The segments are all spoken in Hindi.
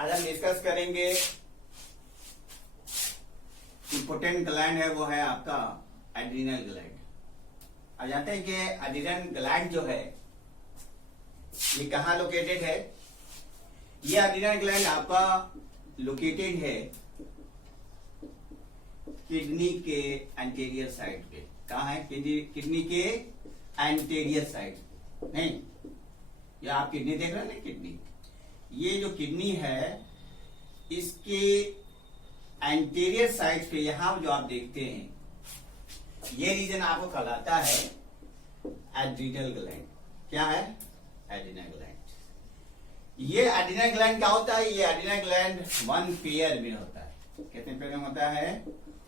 आज हम डिस्कस करेंगे इम्पोर्टेंट ग्लैंड है, वो है आपका एड्रीनल ग्लैंड। आप जानते हैं कि एड्रीनल ग्लैंड जो है ये कहाँ लोकेटेड है? ये एड्रीनल ग्लैंड आपका लोकेटेड है किडनी के एंटीरियर साइड पे। कहाँ है? किडनी के एंटीरियर साइड। नहीं, ये आप किडनी देख रहे हैं ना, किडनी, ये जो किडनी है इसके एंटीरियर साइड पे यहां जो आप देखते हैं ये रीजन आपको कहलाता है एड्रीनल ग्लैंड। क्या है? Adrenal gland. ये एड्रीनल ग्लैंड क्या होता है? ये एड्रीनल ग्लैंड वन पेयर में होता है। कितने पेयर में होता है?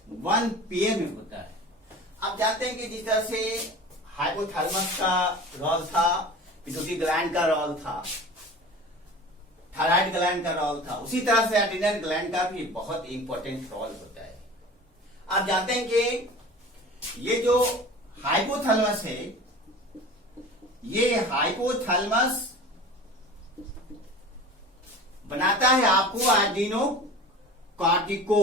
वन पेयर में होता है। आप जानते हैं कि जिस तरह से हाइपोथैलेमस का रोल था, पिट्यूटरी ग्लैंड का रोल था, थायराइड ग्लैंड का रोल था, उसी तरह से एड्रीनल ग्लैंड का भी बहुत इंपॉर्टेंट रोल होता है। आप जानते हैं कि ये जो हाइपोथैलेमस है, ये हाइपोथैलेमस बनाता है आपको Adreno cortico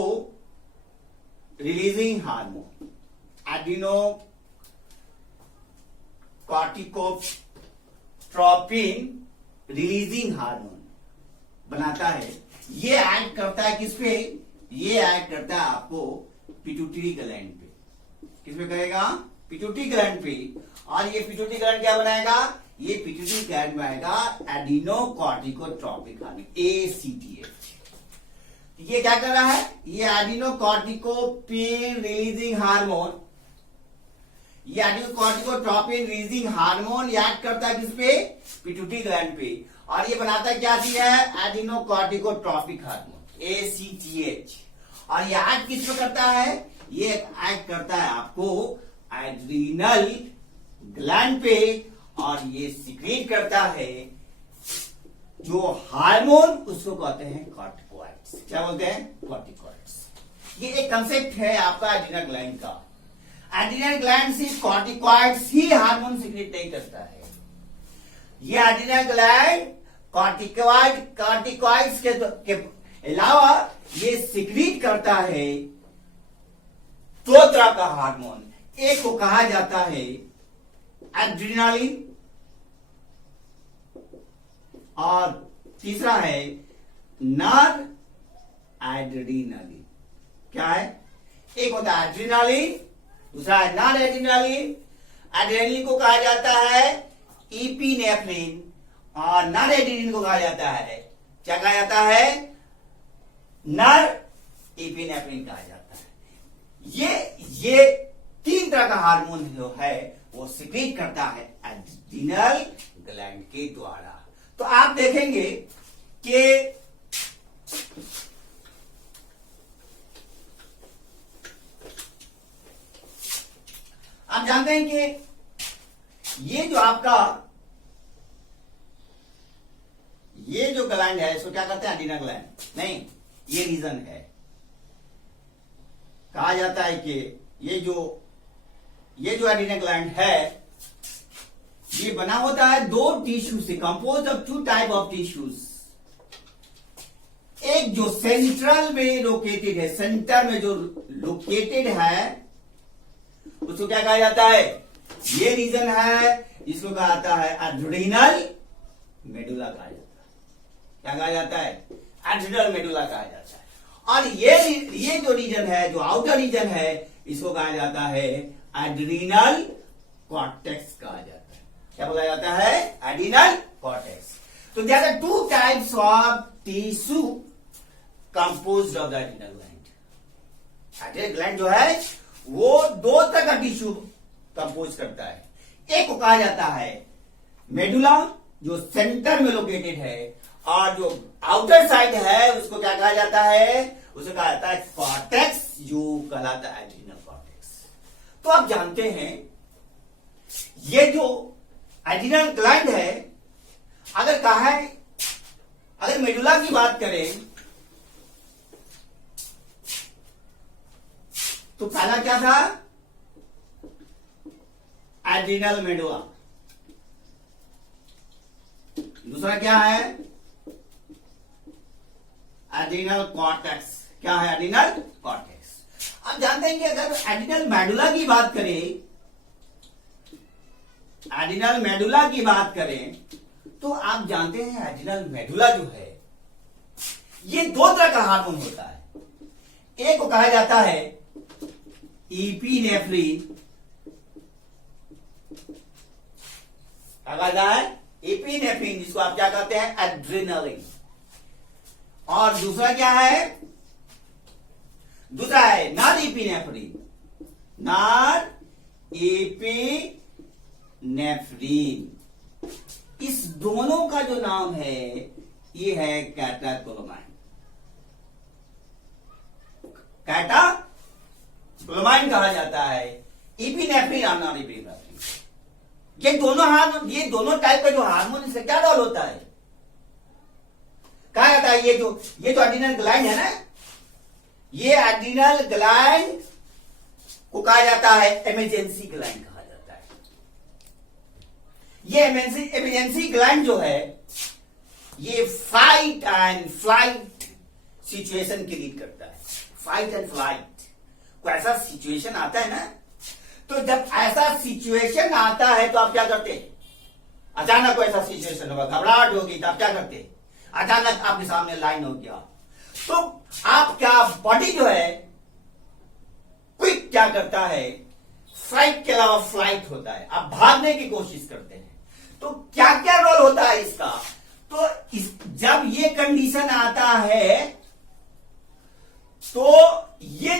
releasing hormone. Adreno corticotropin releasing hormone बनाता है। ये एक्ट करता है किस पे? ये एक्ट करता है आपको पिट्यूटरी ग्लैंड पे। किस पे करेगा? पिट्यूटरी ग्लैंड पे। और ये पिट्यूटरी ग्लैंड क्या बनाएगा? ये पिट्यूटरी ग्लैंड बनाएगा एडिनोकॉर्टिकोट्रोपिक हार्मोन, ACTH। ये क्या कर रहा है? ये एडिनोकॉर्टिकोपिन रिलीजिंग हार्मोन, ये एडिनोकॉर्टिकोट्रोपिन रिलीजिंग हार्मोन एक्ट करता है किस पे? पिट्यूटरी ग्लैंड पे। और ये बनाता है क्या चीज है? एडिनोकॉर्टिकोट्रोपिक हार्मोन, ACTH। और ये एक्ट किस पे करता है? ये एक्ट करता है आपको एड्रीनल ग्लैंड पे। और ये सिक्रीट करता है जो हार्मोन, उसको कहते हैं कॉर्टिकॉइड्स। क्या बोलते हैं? कॉर्टिकॉइड्स। ये एक कंसेप्ट है आपका एड्रीनल ग्लैंड का। एड्रीनल ग्लैंड सिर्फ कॉर्टिकॉइड्स ही हार्मोन सिक्रीट नहीं करता है। ये एड्रीनल ग्लैंड कॉर्टिकॉइड्स के अलावा ये सिक्रीट करता है दो तरह का हार्मोन। एक को कहा जाता है एड्रीनालिन और तीसरा है नॉर एड्रीनालिन। क्या है? एक होता है एड्रीनालिन, दूसरा है नॉन एड्रीनालिन। एड्रीनालिन को कहा जाता है इपिनेफ्रिन और नॉन एड्रीनालिन को कहा जाता है, क्या कहा जाता है? नॉर इपिनेफ्रिन कहा जाता है। ये तीन तरह का हार्मोन जो है वो सिक्रीट करता है एड्रीनल ग्लैंड के द्वारा। तो आप देखेंगे कि आप जानते हैं कि ये जो आपका ये जो ग्लैंड है इसको क्या कहते हैं? एड्रीनल ग्लैंड नहीं, ये रीजन है। कहा जाता है कि ये जो एड्रीनल ग्लैंड है ये बना होता है दो टिश्यू से, compose of two type of tissues. एक जो सेंट्रल में लोकेटेड है, सेंटर में जो लोकेटेड है उसको क्या कहा जाता है? ये रीजन है जिसको कहा जाता है एड्रीनल मेडुला कहा जाता है। क्या कहा जाता है? एड्रीनल मेडुला कहा जाता है। और ये जो रीजन है, जो आउटर रीजन है, इसको कहा जाता है एड्रीनल कॉर्टेक्स कहा जाता है। क्या बोला जाता है? Adrenal cortex. तो there are two types of tissue composed of the adrenal gland. Adrenal gland जो है वो दो तरह का टिश्यू कंपोज करता है। एक को कहा जाता है मेडुला जो सेंटर में लोकेटेड है, और जो आउटर साइड है उसको क्या कहा जाता है? उसे कहा जाता है कॉर्टेक्स, जो कहलाता है एड्रीनल कॉर्टेक्स। तो आप जानते हैं ये जो एड्रीनल ग्लैंड है, अगर कहा है, अगर मेडुला की बात करें तो पहला क्या था? Adrenal medulla. दूसरा क्या है? Adrenal cortex. क्या है एड्रिनल कॉर्टेक्स? आप जानते हैं कि अगर एड्रिनल मेडुला की बात करें, एड्रिनल मेडुला की बात करें तो आप जानते हैं एड्रिनल मेडुला जो है ये दो तरह का हार्मोन होता है। एक को कहा जाता है इपिनेफ्रिन, क्या कहता है? इपिनेफ्रिन, जिसको आप क्या कहते हैं? एड्रेनालिन। और दूसरा क्या है? दूसरा है नॉन इपिनेफ्रिन, नॉन इपिनेफ्रिन। इस दोनों का जो नाम है ये है कैटाकोलामाइन। कैटाकोलामाइन कहा जाता है, इपिनेफ्रिन और नॉन इपिनेफ्रिन। ये दोनों टाइप का जो हार्मोन, इससे क्या रोल होता है? कहा जाता है ये जो एड्रिनल ग्लैंड है ना, ये एड्रिनल ग्लैंड को कहा जाता है इमरजेंसी ग्लैंड कहा जाता है। ये इमरजेंसी ग्लैंड जो है ये fight and flight situation create करता है। फाइट एंड फ्लाइट, कोई ऐसा सिचुएशन आता है ना, तो जब ऐसा सिचुएशन आता है तो आप क्या करते हैं? अचानक कोई ऐसा सिचुएशन होगा, घबराहट होगी, तो आप क्या करते हैं? अचानक आपके सामने लाइन हो गया तो आपका बॉडी जो है क्विक क्या करता है? फाइट के अलावा फ्लाइट होता है, आप भागने की कोशिश करते हैं। तो क्या क्या रोल होता है इसका? तो जब ये कंडीशन आता है तो ये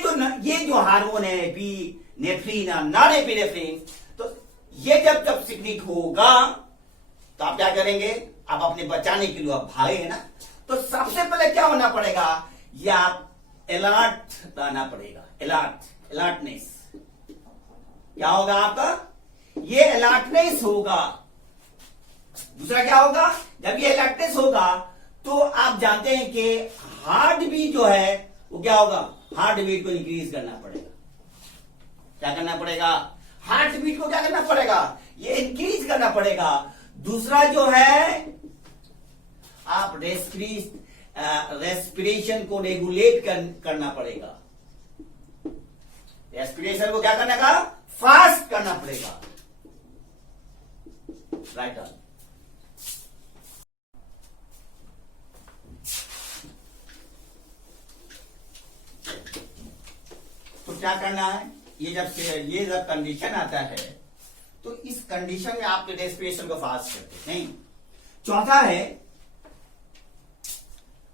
जो हार्मोन है एपिनेफ्रिन और नॉन एपिनेफ्रिन, तो ये जब सिक्रीट होगा तो आप क्या करेंगे? आप अपने बचाने के लिए आप भागेंगे ना, तो सबसे पहले क्या होना पड़ेगा? ये आप अलर्ट रहना पड़ेगा। अलर्टनेस क्या होगा आपका? ये अलर्टनेस होगा। दूसरा क्या होगा? जब ये अलर्टनेस होगा तो आप जानते हैं कि हार्ट बीट जो है वो क्या होगा? हार्ट बीट को इंक्रीज करना पड़ेगा। क्या करना पड़ेगा? हार्ट बीट को क्या करना पड़ेगा? ये इंक्रीज करना पड़ेगा। दूसरा जो है आप रेस्पिरेशन को रेगुलेट करना पड़ेगा। रेस्पिरेशन को क्या करने का? फास्ट करना पड़ेगा। Right on. तो क्या करना है? ये जब कंडीशन आता है तो इस कंडीशन में आप रेस्पिरेशन को फास्ट करते नहीं। चौथा है,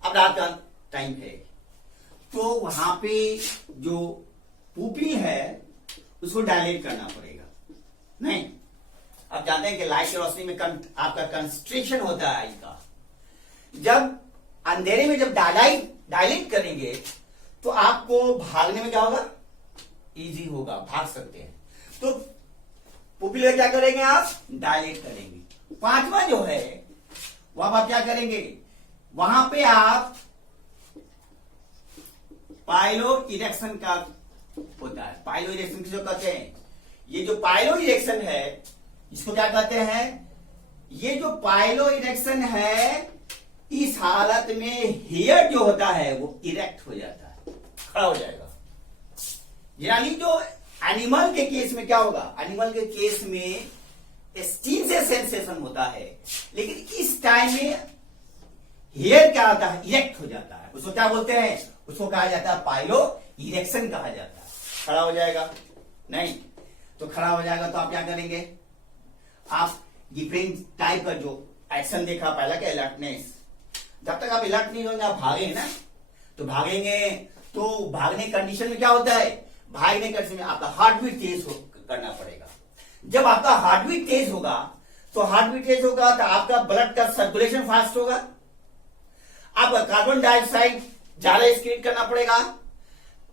अब रात का टाइम है तो वहां पे जो पुपिल है उसको डायलेट करना पड़ेगा। नहीं, आप जानते हैं कि लाइट की रोशनी में आपका कंस्ट्रिक्शन होता है आई का। जब अंधेरे में जब डायलेट करेंगे तो आपको भागने में क्या होगा? इजी होगा, भाग सकते हैं। तो पुपिल में क्या करेंगे? आप डायलेट करेंगे। पांचवा जो है वहां आप क्या करेंगे? वहां पे आप पाइलो इरेक्शन का होता है। पाइलो इरेक्शन किसको कहते हैं? ये जो पाइलो इरेक्शन है इसको क्या कहते हैं? ये जो पाइलो इरेक्शन है, इस हालत में हेयर जो होता है वो इरेक्ट हो जाता है, खड़ा हो जाएगा। यानी जो एनिमल के केस में क्या होगा? एनिमल के केस में स्टीम से सेंसेशन होता है, लेकिन इस टाइम में हेयर क्या होता है? इरेक्ट हो जाता है। उसको क्या बोलते हैं? उसको कहा जाता है पाइलो इरेक्शन कहा जाता है। खड़ा हो जाएगा। नहीं तो खड़ा हो जाएगा तो आप क्या करेंगे? आप डिफरेंट टाइप का जो एक्शन देखा पहला क्या? अलर्टनेस। जब तक आप अलर्ट नहीं होंगे आप भागेंगे ना, तो भागेंगे तो भागने कंडीशन में क्या होता है? भागने कंडीशन में आपका हार्ट बीट तेज करना पड़ेगा। जब आपका हार्ट बीट तेज होगा तो आपका ब्लड का सर्कुलेशन फास्ट होगा। आपका कार्बन डाइऑक्साइड ज्यादा एक्सक्रीट करना पड़ेगा।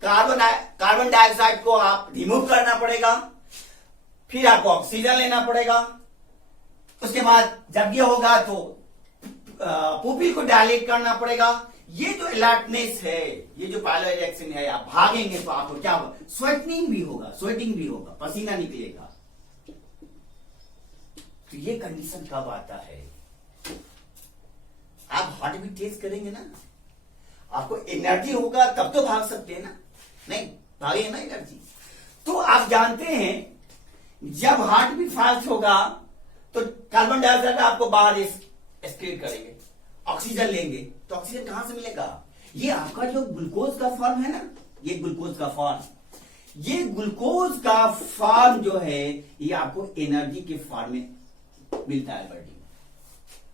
कार्बन डाइऑक्साइड को आप रिमूव करना पड़ेगा। फिर आपको ऑक्सीजन लेना पड़ेगा। उसके बाद जब ये होगा तो पुपिल को डायलेट करना पड़ेगा। ये जो अलर्टनेस है, ये जो पाइलो इरेक्शन है, आप भागेंगे तो आपको क्या होगा? स्वेटिंग भी होगा, पसीना निकलेगा। तो ये कंडीशन कब आता है? आप हार्ट बीट तेज करेंगे ना, आपको एनर्जी होगा तब तो भाग सकते हैं ना, नहीं भागे ना एनर्जी। तो आप जानते हैं जब हार्ट बीट फास्ट होगा तो कार्बन डाइऑक्साइड आपको बाहर एक्सक्रीट करेंगे, ऑक्सीजन लेंगे, तो ऑक्सीजन कहां से मिलेगा? ये आपका जो ग्लूकोज का फॉर्म है ना, ये ग्लूकोज का फॉर्म, ये ग्लूकोज का फॉर्म जो है ये आपको एनर्जी के फॉर्म में मिलता है बॉडी में।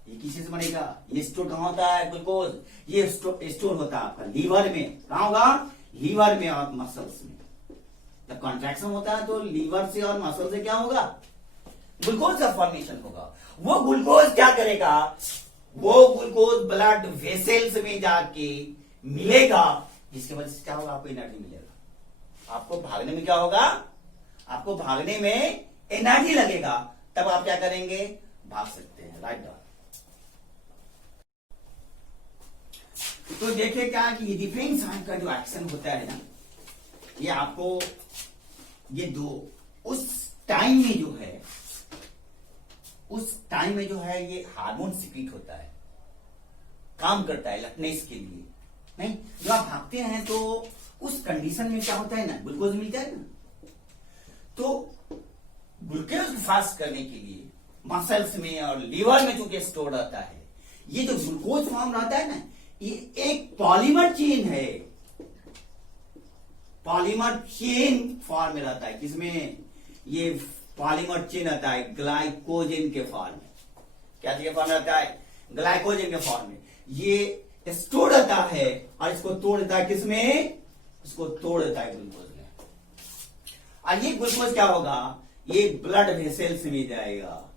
ये किसी से बनेगा? ये स्टोर कहां होता है? ग्लूकोज ये स्टोर होता है आपका लीवर में। कहां होगा? लीवर में और मसल्स में। जब कॉन्ट्रैक्शन होता है तो लीवर से और मसल से क्या होगा? ग्लूकोज का फॉर्मेशन होगा। वो ग्लूकोज क्या करेगा? वो ग्लूकोज ब्लड वेसल्स में जाके मिलेगा, जिसकी वजह से क्या होगा? आपको एनर्जी मिलेगा। आपको भागने में क्या होगा? आपको भागने में एनर्जी लगेगा, तब आप क्या करेंगे? भाग सकते हैं। Write down. तो देखिए क्या कि डिफरेंट साइड का जो एक्शन होता है ना, ये आपको ये दो उस टाइम में जो है, उस टाइम में जो है ये हार्मोन सिक्रीट होता है, काम करता है लटनेस के लिए। नहीं, जो आप भागते हैं तो उस कंडीशन में क्या होता है ना, ग्लूकोज मिलता है ना, तो ग्लूकोज फास्ट करने के लिए मसल्स में और लीवर में चूंकि स्टोर रहता है, ये जो ग्लूकोज फॉर्म रहता है ना, ये एक पॉलीमर चेन है, पॉलीमर चेन फॉर्म में रहता है। किसमें? ये पॉलीमर चेन रहता है ग्लाइकोजन के फॉर्म में। क्या चीज के फॉर्म में रहता है? ग्लाइकोजन के फॉर्म में। ये स्टोर रहता है और इसको तोड़ देता है किसमें? इसको तोड़ देता है ग्लूकोज में। और ये ग्लूकोज क्या होगा? ये ब्लड वेसल्स में जाएगा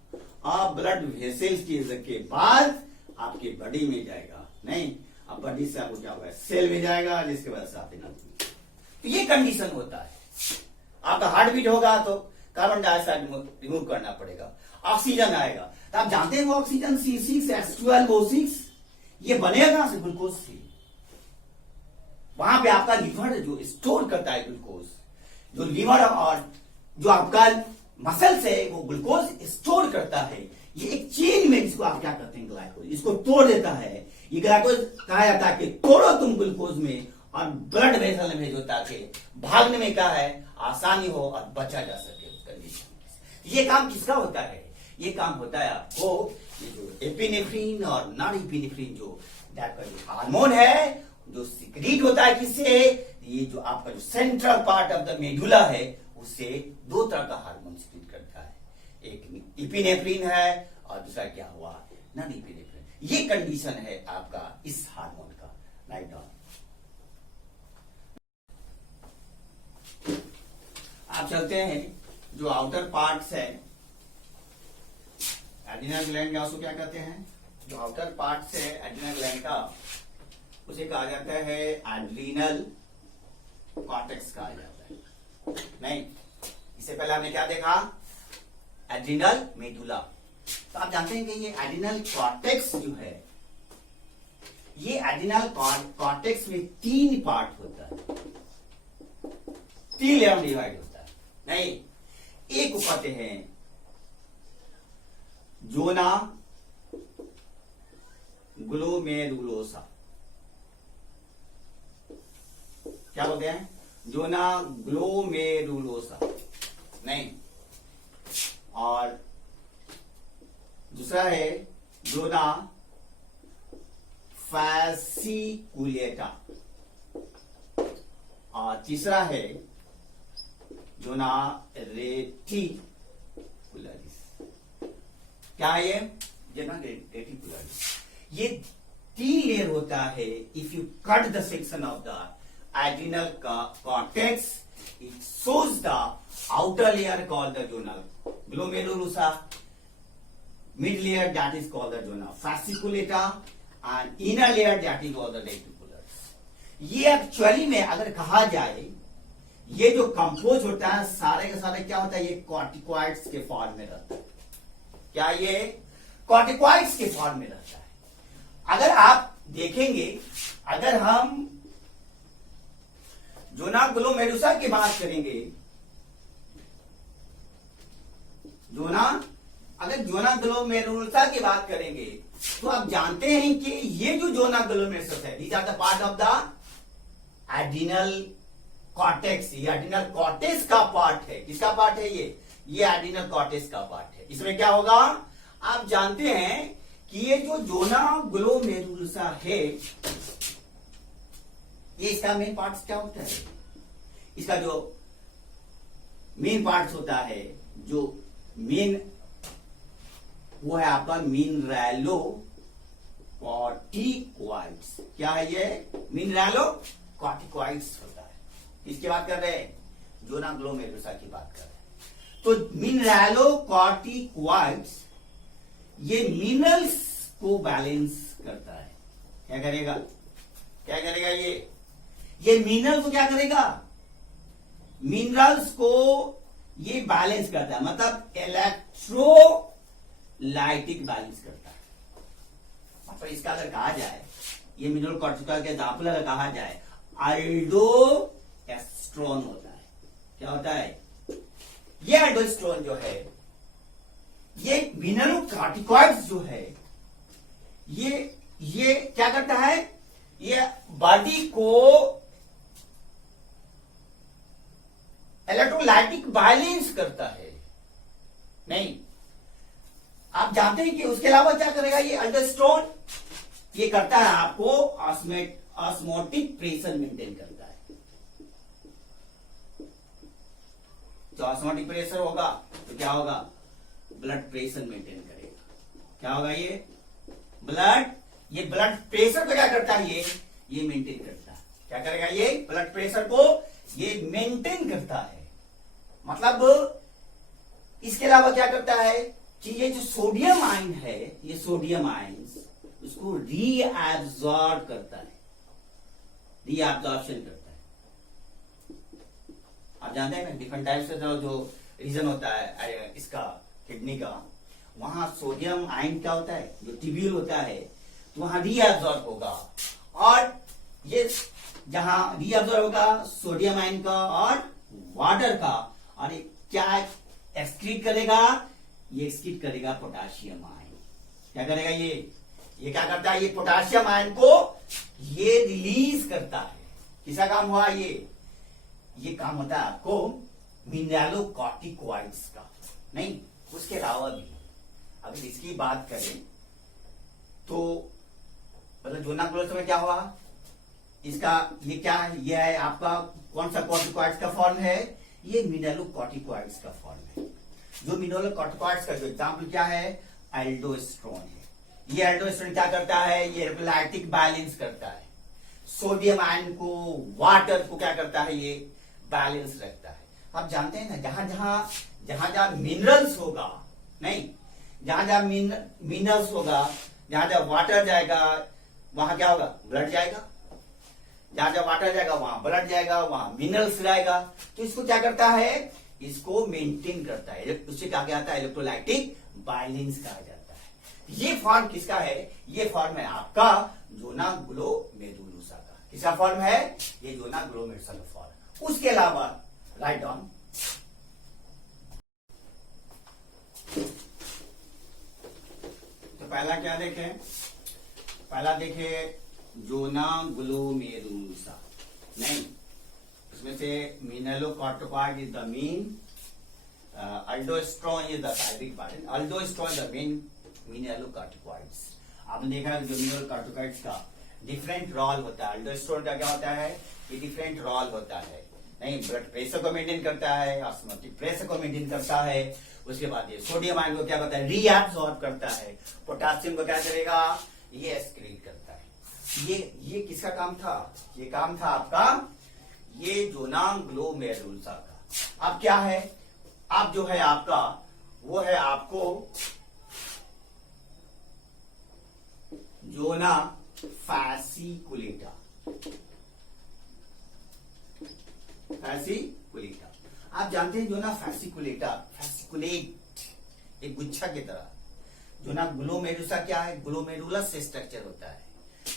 और ब्लड वेसल्स के बाद आपके बॉडी में जाएगा। नहीं, अब बॉडी से आपको क्या होगा? सेल में जाएगा, जिसके वजह से आप एनर्जी। तो ये कंडीशन होता है। आपका हार्ट बीट होगा तो कार्बन डाइऑक्साइड रिमूव करना पड़ेगा, ऑक्सीजन आएगा। तो आप जानते हैं वो ऑक्सीजन C6H12O6 ये बनेगा कहां से? ग्लूकोज से। वहां पे आपका लीवर जो स्टोर करता है ग्लूकोज, जो लीवर और जो आपका मसल्स है वो ग्लूकोज स्टोर करता है। ये एक चेन में, जिसको आप क्या करते हैं? ग्लाइकोज, इसको तोड़ देता है। ये ग्लाइकोज कहा जाता है कि तोड़ो तुम ग्लूकोज में और ब्लड वेसल में भेजो, ताकि भागने में क्या है? आसानी हो और बचा जा सके उस कंडीशन। ये काम किसका होता है? ये काम होता है आपको ये जो एपिनेफ्रिन और नॉन एपिनेफ्रिन जो हार्मोन है, जो सिक्रीट होता है किससे? ये जो आपका जो central part of the medulla है, उससे दो तरह का हार्मोन सिक्रीट करता है। एक एपिनेफ्रिन है और दूसरा क्या हुआ? Non epinephrine. ये कंडीशन है आपका इस हार्मोन का। Write down. आप चलते हैं जो आउटर पार्ट्स है एड्रिनल ग्लैंड का, उसको क्या कहते हैं? जो आउटर पार्ट्स है एड्रिनल ग्लैंड का, उसे कहा जाता है एड्रिनल कॉर्टेक्स कहा जाता है। नहीं, इससे पहले हमने क्या देखा? Adrenal medulla. तो आप जानते हैं कि ये एड्रिनल कॉर्टेक्स जो है, ये एड्रिनल कॉर्टेक्स में 3 पार्ट होता है, 3 लेयर में डिवाइड होता है। नहीं, एक को कहते हैं जोना ग्लोमेरुलोसा। क्या बोलते हैं? Zona glomerulosa. नहीं, और दूसरा है जोना फैसिकुलेटा, और तीसरा है जोना रेटिकुलरिस। क्या है ये? Zona reticularis. ये 3 लेयर होता है। If you cut the section of the adrenal cortex, it shows the outer layer called the zona glomerulosa, mid layer that is called the zona fasciculata, and inner layer that is called the reticulus. ये एक्चुअली में अगर कहा जाए, ये जो कंपोज होता है सारे के सारे क्या होता है? ये कॉर्टिकॉइड्स के फॉर्म में रहता है। क्या ये कॉर्टिकॉइड्स के फॉर्म में रहता है? अगर आप देखेंगे, अगर हम जोना ग्लोमेरुलोसा की बात करेंगे, जोना अगर जोना ग्लोमेरुलसा की बात करेंगे तो आप जानते हैं कि ये जो जोना ग्लोमेरुलस है, these are the part of the adrenal cortex. ये एड्रिनल कॉर्टेक्स का पार्ट है। किसका पार्ट है ये एड्रिनल कॉर्टेक्स का पार्ट है। इसमें क्या होगा, आप जानते हैं कि ये जो जोना ग्लोमेरुलसा है, ये इसका मेन पार्ट क्या होता है, इसका जो मेन पार्ट होता है, जो मेन वो है आपका मिनरलो कॉर्टिकॉइड्स। क्या है ये, मिनरलो कॉर्टिकॉइड्स होता है। इसकी बात कर रहे हैं, जोना ग्लोमेरुलसा की बात कर रहे हैं। तो मिनरलो कॉर्टिकॉइड्स ये मिनरल्स को बैलेंस करता है। क्या करेगा, क्या करेगा ये मिनरल को क्या करेगा, मिनरल्स को ये बैलेंस करता है, मतलब इलेक्ट्रोलाइटिक बैलेंस करता है। मतलब इसका अगर कहा जाए, ये मिनरल कॉर्टिकॉइड का एग्जाम्पल अगर कहा जाए, अल्डोस्टेरोन होता है। क्या होता है, ये अल्डोस्टेरोन जो है, ये मिनरल कॉर्टिकॉइड्स जो है, ये क्या करता है, ये बॉडी को इलेक्ट्रोलाइटिक बैलेंस करता है। नहीं, आप जानते हैं कि उसके अलावा क्या करेगा ये अल्डोस्टेरोन, ये करता है आपको ऑस्मोटिक प्रेशर मेंटेन करता है। जो ऑस्मोटिक प्रेशर होगा तो क्या होगा, ब्लड प्रेशर मेंटेन करेगा। क्या होगा ये ब्लड प्रेशर को क्या करता है, ये मेंटेन करता है। क्या करेगा ये ब्लड प्रेशर को ये मेंटेन करता है। मतलब इसके अलावा क्या करता है कि ये जो सोडियम आयन है, ये सोडियम आयंस उसको रीएब्सॉर्ब करता है, रीएब्सॉर्प्शन करता है। आप जानते हैं ना, डिफरेंट टाइप्स का जो रीजन होता है इसका किडनी का, वहां सोडियम आयन क्या होता है, जो ट्यूब्यूल होता है, तो वहां रीएब्सॉर्ब होगा। और ये जहां रीएब्सॉर्ब होगा सोडियम आयन का और वाटर का, और ये क्या एक्सक्रीट करेगा, ये एक्सक्रीट करेगा पोटाशियम आयन। क्या करेगा ये क्या करता है, ये पोटाशियम आयन को ये रिलीज करता है। किसका काम हुआ ये काम होता है आपको मिनरलो कॉर्टिकॉइड्स का। नहीं, उसके अलावा भी अगर इसकी बात करें तो मतलब जोना ग्लोमेरुलस में क्या हुआ, इसका ये क्या है, ये है आपका कौन सा कॉर्टिकॉइड्स का फॉर्म है, ये मिनरलो कॉर्टिकॉइड्स का फॉर्म है। जो मिनरलो कॉर्टिकॉइड्स का जो एग्जाम्पल क्या है, एल्डोस्टेरोन है। ये एल्डोस्टेरोन क्या करता है, ये इलेक्ट्रोलाइटिक बैलेंस करता है। सोडियम आयन को, वाटर को क्या करता है, ये बैलेंस रखता है। आप जानते हैं ना, जहां जहां मिनरल्स होगा, नहीं, जहां मिनरल्स होगा, जहां वाटर जाएगा वहां क्या होगा, ब्लड जाएगा। जहां वाटर जाएगा वहां ब्लड जाएगा, वहां मिनरल्स जाएगा। तो इसको क्या करता है, इसको मेंटेन करता है। उससे क्या कहता है, इलेक्ट्रोलाइटिक बैलेंस कहा जाता है। ये फॉर्म किसका है, ये फॉर्म है आपका जोना ग्लोमेरुलसा का। किसका फॉर्म है, ये जोना ग्लोमेरुलसा का फॉर्म। उसके अलावा राइट डाउन, तो पहला क्या देखें, पहला देखे जोना ग्लोमेरुलसा। नहीं, उसमें से mineralocorticoid is the main, aldosterone is the cyclic part, aldosterone the main mineralocorticoids. आपने देखा है जो मिनरलो कॉर्टिकॉइड्स का डिफरेंट रोल होता है। अल्डोस्टेरोन का क्या होता है, ये डिफरेंट रोल होता है। नहीं, ब्लड प्रेशर को मेंटेन करता है, ऑस्मोटिक प्रेशर को मेंटेन करता है। उसके बाद ये सोडियम आयन को क्या करता है, रीएब्सॉर्ब करता है। पोटासियम को क्या करेगा, ये एक्सक्रीट करता है। ये किसका काम था, ये काम था आपका ये जोना ग्लोमेरुलसा का। अब क्या है, अब जो है आपका वो है आपको जोना फैसिकुलेटा। फैसिकुलेटा आप जानते हैं, जोना फैसिकुलेटा, फैसिकुलेट एक गुच्छा की तरह। जोना ग्लोमेरुलसा क्या है, ग्लोमेरुलस से स्ट्रक्चर होता है।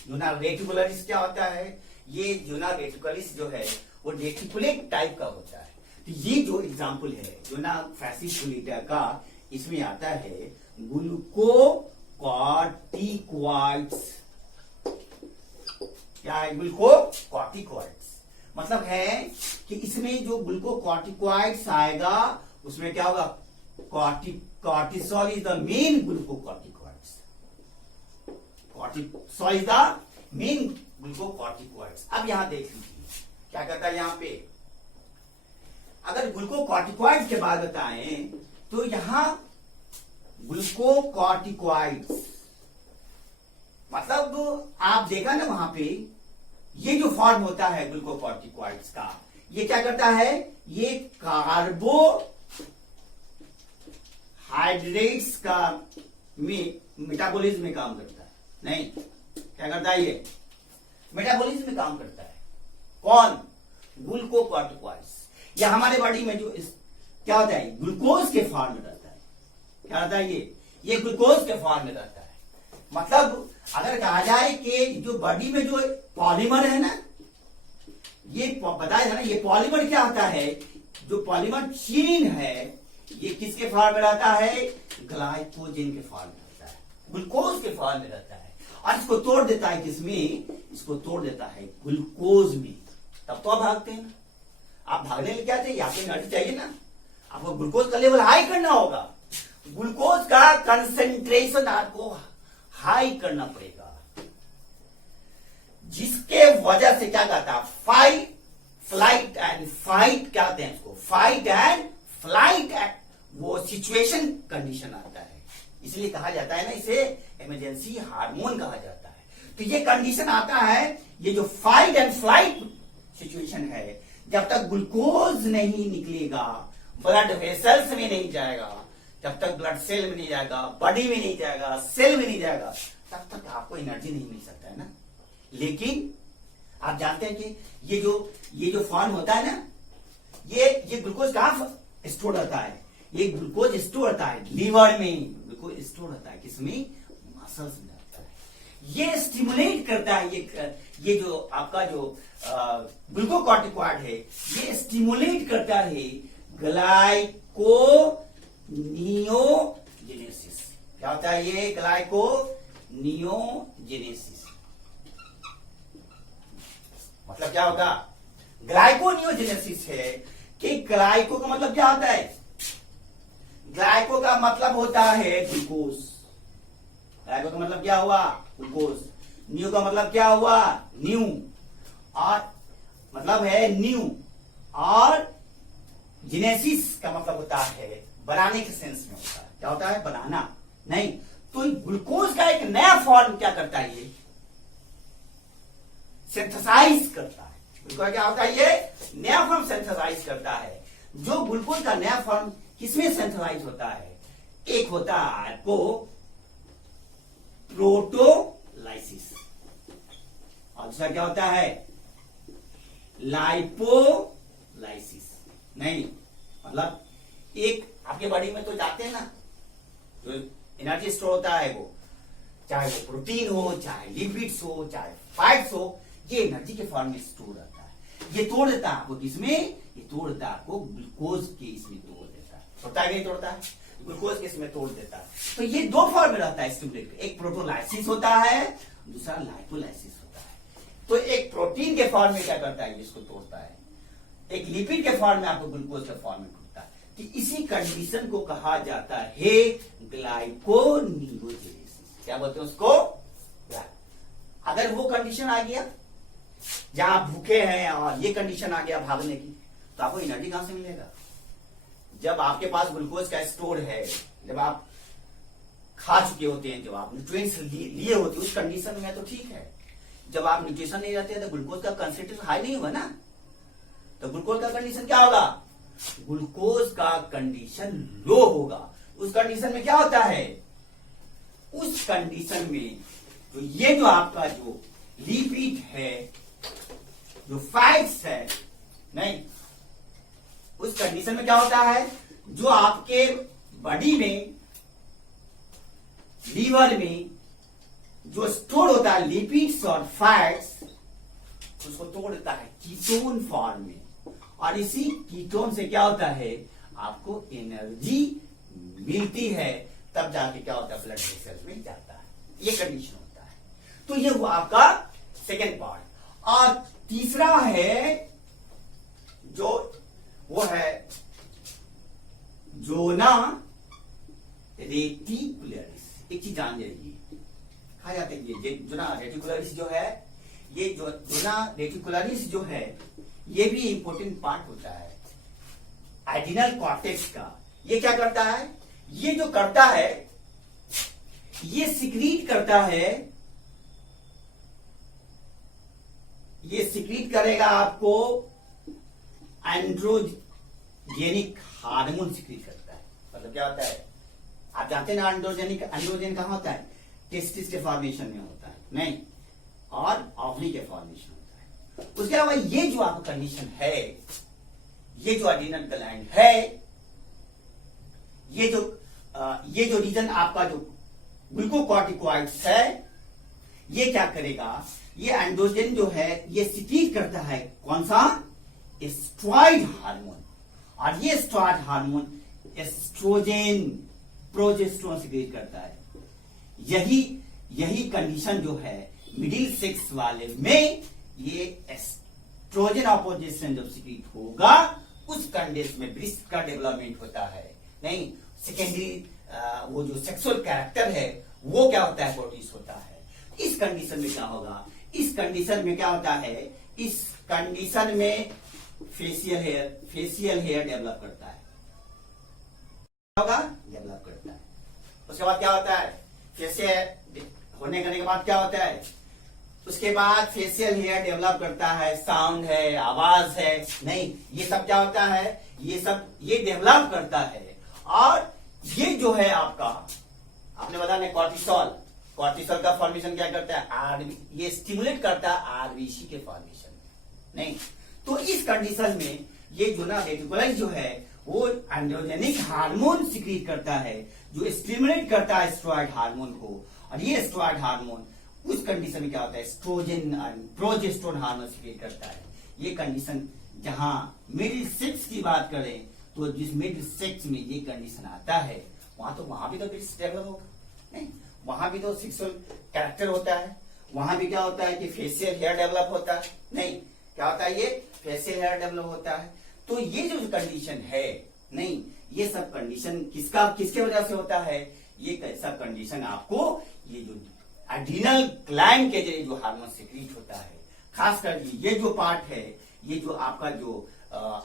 जोना रेटिकुलरिस क्या होता है, ये जोना रेटिकुलरिस जो है वो रेटिकुलेट टाइप का होता है। तो ये जो एग्जाम्पल है जोना फैसिकुलेटा का, इसमें आता है ग्लूकोकॉर्टिकॉइड्स। क्या है? ग्लूकोकॉर्टिकॉइड्स मतलब है कि इसमें जो ग्लूकोकॉर्टिकॉइड्स आएगा उसमें क्या होगा? Cortisol is the main glucocorticoids. Cortisol is the main glucocorticoids. अब यहां देख लीजिए क्या कहता है यहां पे, अगर ग्लूकोकॉर्टिकॉइड्स के बाद बताएं तो यहां ग्लूकोकॉर्टिकॉइड्स मतलब आप देखा ना वहां पे ये जो फॉर्म होता है ग्लूकोकॉर्टिकॉइड्स का, ये क्या करता है? ये कार्बोहाइड्रेट्स का मेटाबॉलिज्म में काम करता है। नहीं, क्या करता है? ये मेटाबॉलिज्म में काम करता है। कौन? ग्लूकोकॉर्टिकॉइड्स। या हमारे बॉडी में जो क्या होता है? ग्लूकोज के फॉर्म में रहता है। क्या रहता है? ये ग्लूकोज के फॉर्म में रहता है। मतलब अगर कहा जाए कि जो बॉडी में जो पॉलीमर है ना, ये बताया था ना, ये पॉलीमर क्या होता है? जो पॉलीमर चेन है ये किसके फॉर्म में रहता है? ग्लाइकोजन के फॉर्म में रहता है, ग्लूकोज के फॉर्म में रहता है। और इसको तोड़ देता है किसमें? इसको तोड़ देता है ग्लूकोज में। तब तो आप भागते हैं ना। आप भागने में क्या चाहिए? आपको एनर्जी चाहिए ना। आपको ग्लूकोज का लेवल हाई करना होगा। ग्लूकोज का कंसेंट्रेशन आपको हाई करना पड़ेगा, जिसके वजह से क्या कहता है? Flight and fight. क्या कहते हैं इसको? Fight and flight. वो सिचुएशन कंडीशन आता है, इसलिए कहा जाता है ना, इसे इमरजेंसी हार्मोन कहा जाता है। तो ये कंडीशन आता है, ये जो फाइट एंड फ्लाइट सिचुएशन है, जब तक ग्लूकोज नहीं निकलेगा, ब्लड वेसल्स में नहीं जाएगा, जब तक ब्लड सेल में नहीं जाएगा, बॉडी में नहीं जाएगा, सेल में नहीं जाएगा, तब तक आपको एनर्जी नहीं मिल सकता है ना। लेकिन आप जानते हैं कि ये जो फॉर्म होता है ना, ये ग्लूकोज कहां स्टोर होता है? ये ग्लूकोज स्टोर होता है लीवर में। ग्लूकोज स्टोर होता है किसमें? मसल्स में होता है। ये स्टिमुलेट करता है, ये जो आपका जो ग्लूकोकॉर्टिकॉइड है, ये स्टिमुलेट करता है ग्लाइकोनियोजेनेसिस। क्या होता है ये? ग्लाइकोनियोजेनेसिस मतलब क्या होगा? ग्लाइकोनियोजेनेसिस है कि ग्लाइको का मतलब क्या होता है? ग्लाइको का मतलब होता है ग्लूकोज। ग्लाइको का मतलब क्या हुआ? ग्लूकोज। न्यू का मतलब क्या हुआ? न्यू। और मतलब है न्यू। और जेनेसिस का मतलब होता है बनाने के सेंस में होता है। क्या होता है? बनाना। नहीं तो ग्लूकोज का एक नया फॉर्म क्या करता है? ये सिंथेसाइज करता है। ग्लूकोज क्या होता है? ये नया फॉर्म सिंथेसाइज करता है। जो ग्लूकोज का नया फॉर्म किसमें सिंथेसाइज होता है? एक होता है आपको प्रोटोलाइसिस, और दूसरा क्या होता है? लाइपोलाइसिस। नहीं मतलब एक आपके बॉडी में तो जाते हैं ना, जो एनर्जी स्टोर होता है, वो चाहे वो प्रोटीन हो, चाहे लिपिड्स हो, चाहे फैट्स हो, ये एनर्जी के फॉर्म में स्टोर रहता है। ये तोड़ देता है आपको किसमें? ये तोड़ देता है आपको ग्लूकोज के इसमें तोड़ देता है। तोड़ता है नहीं तोड़ता है? ग्लूकोज के इसमें तोड़ देता है। तो ये दो फॉर्म में रहता है स्टिमुलेट। एक प्रोटोलाइसिस होता है, दूसरा लाइपोलाइसिस होता है। तो एक प्रोटीन के फॉर्म में क्या करता है? इसको तोड़ता है। एक लिपिड के फॉर्म में आपको ग्लूकोज के फॉर्म में तोड़ता है। तो इसी कंडीशन को कहा जाता है ग्लाइकोनियोजेनेसिस। क्या बोलते हैं उसको? अगर वो कंडीशन आ गया जहां आप भूखे हैं और ये कंडीशन आ गया भागने की, तो आपको एनर्जी कहां से मिलेगा? जब आपके पास ग्लूकोज का स्टोर है, जब आप खा चुके होते हैं, जब आप न्यूट्रिएंट्स लिए होते हैं, उस कंडीशन में तो ठीक है। जब आप न्यूट्रिशन नहीं रहते तो ग्लूकोज का कंसेंट्रेशन हाई नहीं होगा ना। तो ग्लूकोज का कंडीशन क्या होगा? ग्लूकोज का कंडीशन लो होगा। उस कंडीशन में क्या होता है? उस कंडीशन में तो ये जो आपका जो लिपिड है, जो फैट्स है, नहीं, उस कंडीशन में क्या होता है? जो आपके बॉडी में, लीवर में जो स्टोर होता है लिपिड्स और फैट्स, उसको तोड़ देता है कीटोन फॉर्म में। और इसी कीटोन से क्या होता है? आपको एनर्जी मिलती है तब जाके क्या होता है, ब्लड वेसल्स में जाता है, ये कंडीशन होता है। तो ये हुआ आपका सेकेंड पार्ट। और तीसरा है जो वो है जोना रेटिकुलरिस। एक चीज जान जाइए, कहा जाता है ये जोना रेटिकुलरिस जो है, ये जो जोना रेटिकुलरिस जो है, ये भी इंपॉर्टेंट पार्ट होता है एड्रिनल कॉर्टेक्स का। ये क्या करता है, ये जो करता है, ये सिक्रीट करता है, ये सिक्रीट करेगा आपको एंड्रोजेनिक हार्मोन सिक्रीट करता है। मतलब क्या होता है, आप जानते हैं ना एंड्रोजन कहां होता है, टेस्टिस के फॉर्मेशन में होता है, नहीं, और ओवरी के फॉर्मेशन होता है। उसके अलावा ये जो आपका कंडीशन है, ये जो एड्रिनल ग्लैंड है, ये जो रीजन आपका जो ग्लूकोकॉर्टिकॉइड्स है, ये क्या करेगा, ये एंड्रोजन जो है ये सिक्रीट करता है कौन सा, स्टेरॉइड हार्मोन। और ये steroid hormone oestrogen progesterone secrete करता है। यही कंडीशन जो है मिडिल सेक्स वाले में, ये एस्ट्रोजन और प्रोजेस्टेरोन जब सिक्रीट होगा, उस कंडीशन में ब्रेस्ट का डेवलपमेंट होता है। नहीं, सेकेंडरी वो जो सेक्सुअल कैरेक्टर है वो क्या होता है, प्रोड्यूस होता है। इस कंडीशन में क्या होगा, इस कंडीशन में क्या होता है, इस कंडीशन में फेशियल हेयर डेवलप करता है, क्या होगा, डेवलप करता है। उसके बाद क्या होता है, फेशियल होने करने के बाद क्या होता है, उसके बाद फेशियल हेयर डेवलप करता है, साउंड है, आवाज है, नहीं, ये सब क्या होता है, ये सब ये डेवलप करता है। और ये जो है आपका, आपने बताया कॉर्टिसोल का फॉर्मेशन क्या करता है, ये स्टिमुलेट करता है आरबीसी के फॉर्मेशन, नहीं। तो इस कंडीशन में ये जो ना रेटिकुलरिस जो है वो एंड्रोजेनिक हार्मोन सिक्रीट करता है, जो स्टिमुलेट करता है स्टेरॉइड हार्मोन को। और ये स्टेरॉइड हार्मोन उस कंडीशन में क्या होता है, एस्ट्रोजन और प्रोजेस्टेरोन हार्मोन सिक्रीट करता है। ये कंडीशन जहां मिडिल सेक्स की बात करें, तो जिस मिडिल सेक्स में ये कंडीशन आता है, वहां भी तो ब्रेस्ट डेवलप होगा, नहीं, वहां भी तो सेक्सुअल कैरेक्टर होता है, वहां भी क्या होता है कि फेशियल हेयर डेवलप होता है, नहीं, क्या होता है, ये फेशियल हेयर डेवलप होता है। तो ये जो कंडीशन है, नहीं, ये सब कंडीशन किसके वजह से होता है, ये कैसा कंडीशन आपको ये जो एड्रिनल ग्लैंड के जरिए जो हार्मोन सिक्रीट होता है, खासकर ये जो पार्ट है, ये जो आपका जो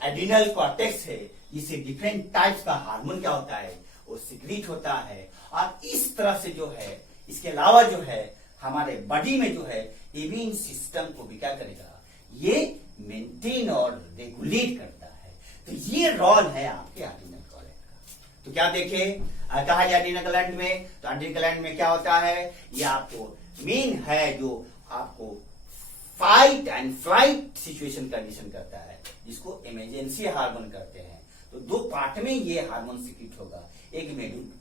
एड्रिनल कॉर्टेक्स है, इससे डिफरेंट टाइप्स का हार्मोन क्या होता है, वो सिक्रीट होता है। और इस तरह से जो है, इसके अलावा जो है हमारे बॉडी में जो है इम्यून सिस्टम को भी क्या करेगा, ये मेंटेन और रेगुलेट करता है। तो ये रोल है आपके एड्रिनल ग्लैंड का। तो क्या देखे, कहा जाए एड्रिनल ग्लैंड में, तो एड्रिनल ग्लैंड में क्या होता है, ये आपको मेन है जो आपको fight and flight situation condition करता है, जिसको इमरजेंसी हार्मोन करते हैं। तो दो पार्ट में ये हार्मोन सिक्रीट होगा, एक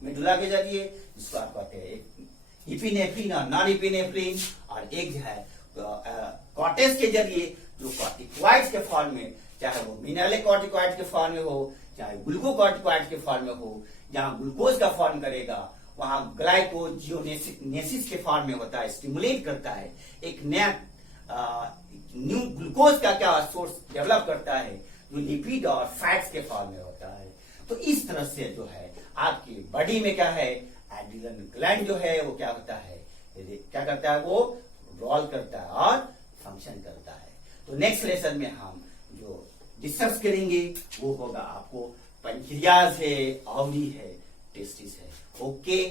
मेडुला के जरिए जिसको आप कहते हैं इपिनेफ्रिन और नॉन इपिनेफ्रिन, और एक जो है कॉर्टेक्स के जरिए जो कॉर्टिकॉइड्स के फॉर्म में, चाहे वो मिनरलिक कॉर्टिकॉइड के फॉर्म में हो, चाहे ग्लूकोकॉर्टिकॉइड के फॉर्म में हो, जहां ग्लूकोज का फॉर्म करेगा वहां ग्लाइकोजियोनेसिस के फॉर्म में होता है, स्टिमुलेट करता है, एक नया न्यू ग्लूकोज का क्या सोर्स डेवलप करता है, जो लिपिड और फैट्स के फॉर्म में होता है। तो इस तरह से जो है आपकी बॉडी में क्या है, एड्रिनल ग्लैंड जो है वो क्या होता है, क्या करता है, वो रोल करता है और फंक्शन करता है। तो नेक्स्ट लेसन में हम जो डिस्कस करेंगे वो होगा आपको पैंक्रियाज है, ओवरी है, टेस्टिस है। ओके।